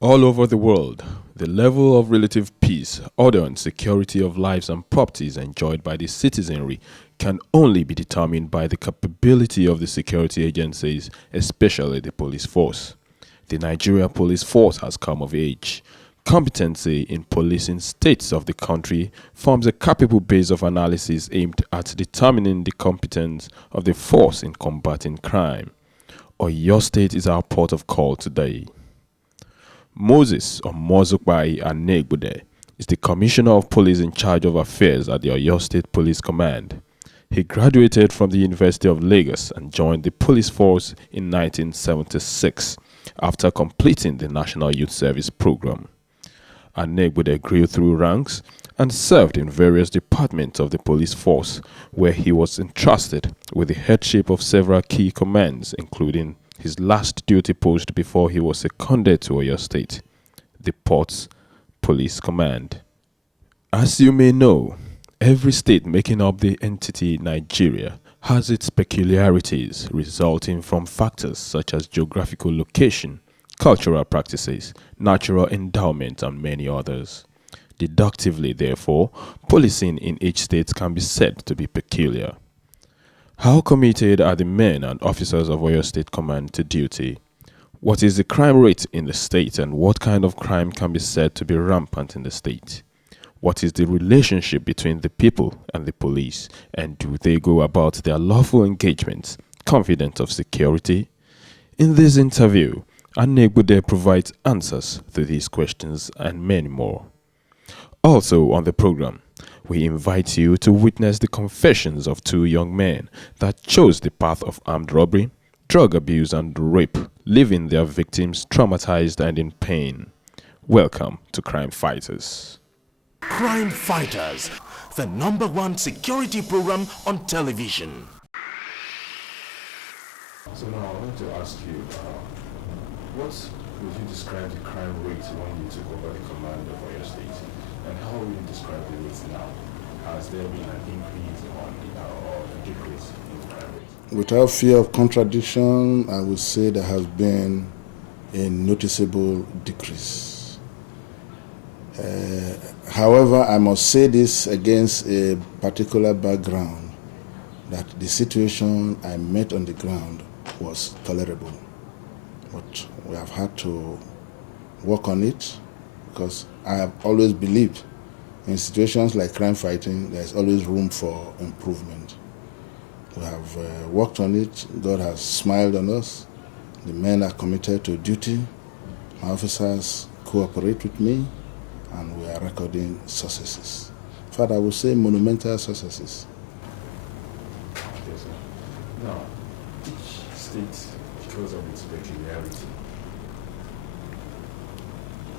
All over the world, the level of relative peace, order, and security of lives and properties enjoyed by the citizenry can only be determined by the capability of the security agencies, especially the police force. The Nigeria police force has come of age. Competency in policing states of the country forms a capable base of analysis aimed at determining the competence of the force in combating crime. Oyo State is our port of call today. Moses Omozukbai Anegbode is the Commissioner of Police in charge of affairs at the Oyo State Police Command. He graduated from the University of Lagos and joined the police force in 1976 after completing the National Youth Service Program. Anegbode grew through ranks and served in various departments of the police force, where he was entrusted with the headship of several key commands, including his last duty post before he was seconded to Oyo State, the Ports Police Command. As you may know, every state making up the entity Nigeria has its peculiarities resulting from factors such as geographical location, cultural practices, natural endowment, and many others. Deductively, therefore, policing in each state can be said to be peculiar. How committed are the men and officers of Oyo State Command to duty? What is the crime rate in the state, and what kind of crime can be said to be rampant in the state? What is the relationship between the people and the police, and do they go about their lawful engagements confident of security? In this interview, Anegbode provides answers to these questions and many more. Also on the program, we invite you to witness the confessions of two young men that chose the path of armed robbery, drug abuse, and rape, leaving their victims traumatized and in pain. Welcome to Crime Fighters. Crime Fighters, the #1 security program on television. So now I want to ask you, what would you describe the crime rate when you took over the command of Oyo State? And how will you describe the rates now? Has there been an increase or a decrease in the crime rate? Without fear of contradiction, I would say there has been a noticeable decrease. However, I must say this against a particular background, that the situation I met on the ground was tolerable. But we have had to work on it, because I have always believed in situations like crime fighting, there's always room for improvement. We have worked on it. God has smiled on us. The men are committed to duty. My officers cooperate with me, and we are recording successes. In fact, I would say monumental successes. Okay, sir. Now, each state, because of its peculiarity,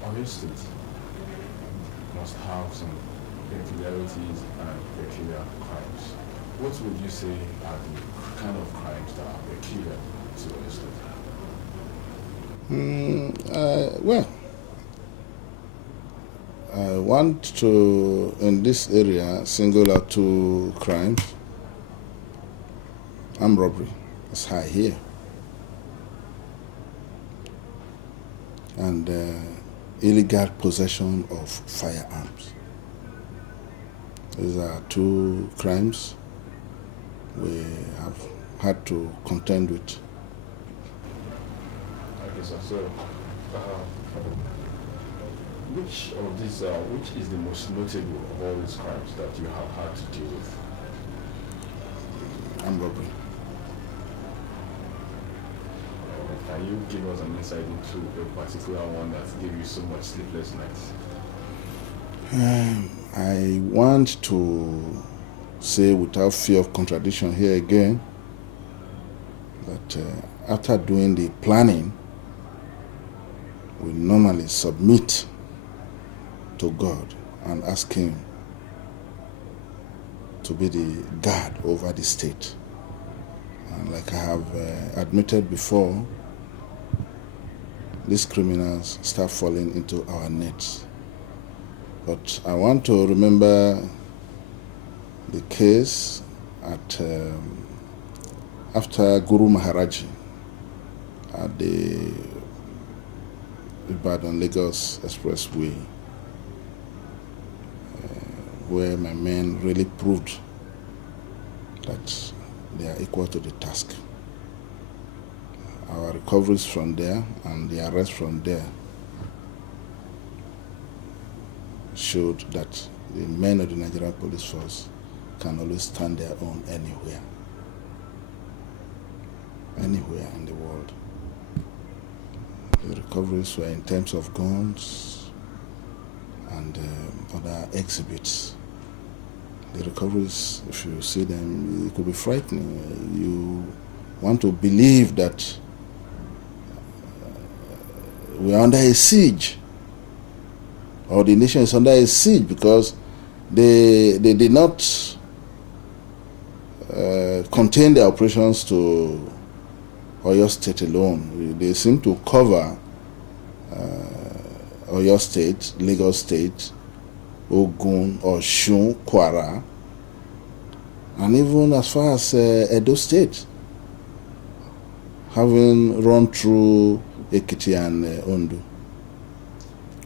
Oyo State must have some peculiarities and peculiar crimes. What would you say are the kind of crimes that are peculiar to Oyo State? Well, I want to, in this area, single out two crimes. Armed robbery is high here. And illegal possession of firearms. These are two crimes we have had to contend with. Okay, sir. So, which of these, which is the most notable of all these crimes that you have had to deal with? Armed robbery. Can you give us an insight into a particular one that gave you so much sleepless nights? I want to say, without fear of contradiction here again, that after doing the planning, we normally submit to God and ask Him to be the guard over the state. And like I have admitted before, these criminals start falling into our nets. But I want to remember the case at after Guru Maharaji at the Ibadan-Lagos Expressway, where my men really proved that they are equal to the task. Our recoveries from there and the arrest from there showed that the men of the Nigerian police force can always stand their own anywhere in the world. The recoveries were in terms of guns and other exhibits. The recoveries, if you see them, it could be frightening. You want to believe that we are under a siege, or the nation is under a siege, because they did not contain their operations to Oyo State alone. They seem to cover Oyo State, Lagos State, Ogun, Osun, Kwara, and even as far as Edo State, having run through Ekiti and Ondo.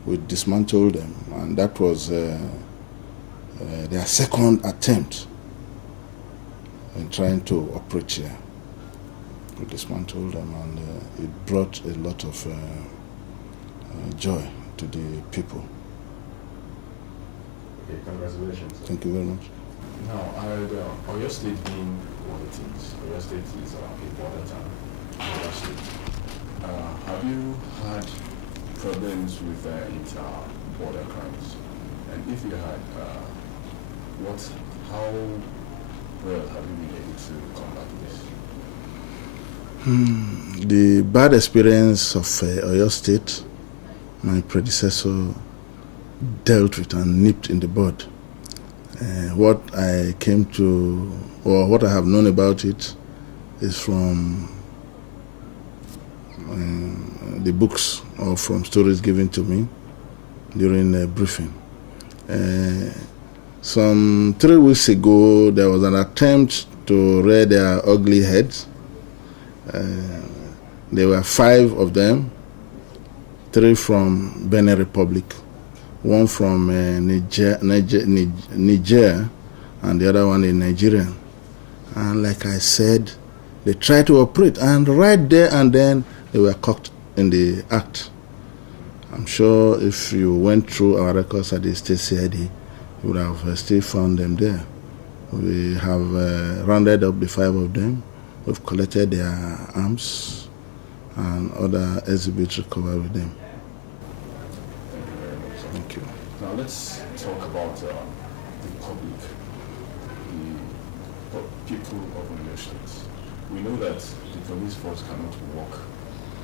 We dismantled them, and that was their second attempt in trying to operate here. We dismantled them, and it brought a lot of joy to the people. Okay, congratulations. Thank you very much. Now, Oyo State being what it is, Oyo State is a border town. Oyo State. Have you had problems with inter-border crimes? And if you had, how well have you been able to combat this? The bad experience of Oyo State, my predecessor dealt with and nipped in the bud. What I came to, or what I have known about it, is from the books or from stories given to me during a briefing. Some 3 weeks ago, there was an attempt to rear their ugly heads. There were 5 of them, 3 from Benin Republic, 1 from Niger, and the other one in Nigeria. And like I said, they tried to operate, and right there and then they were caught in the act. I'm sure if you went through our records at the state CID, you would have still found them there. We have rounded up the 5 of them. We've collected their arms and other exhibits recovered with them. Thank you very much. Thank you. Now let's talk about the public, the people of Oyo State. We know that the police force cannot work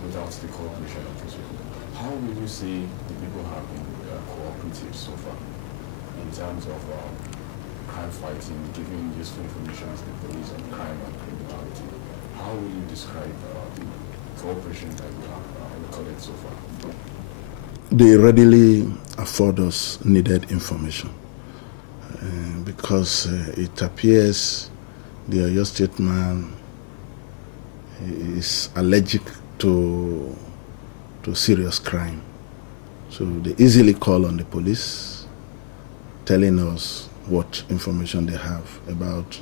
without the cooperation of these people. How will you say the people have been cooperative so far in terms of crime fighting, giving useful information to the police on crime and criminality? How will you describe the cooperation that you have recorded so far? They readily afford us needed information because it appears the Oyo State man is allergic to serious crime. So they easily call on the police, telling us what information they have about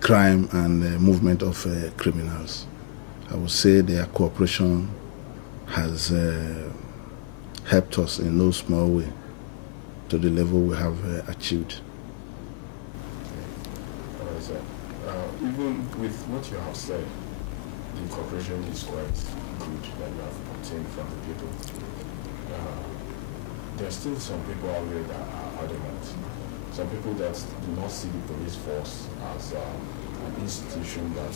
crime and movement of criminals. I would say their cooperation has helped us in no small way to the level we have achieved. Sir. Even with what you have said, the cooperation is quite good that you have obtained from the people. There are still some people out there that are adamant. Some people that do not see the police force as an institution that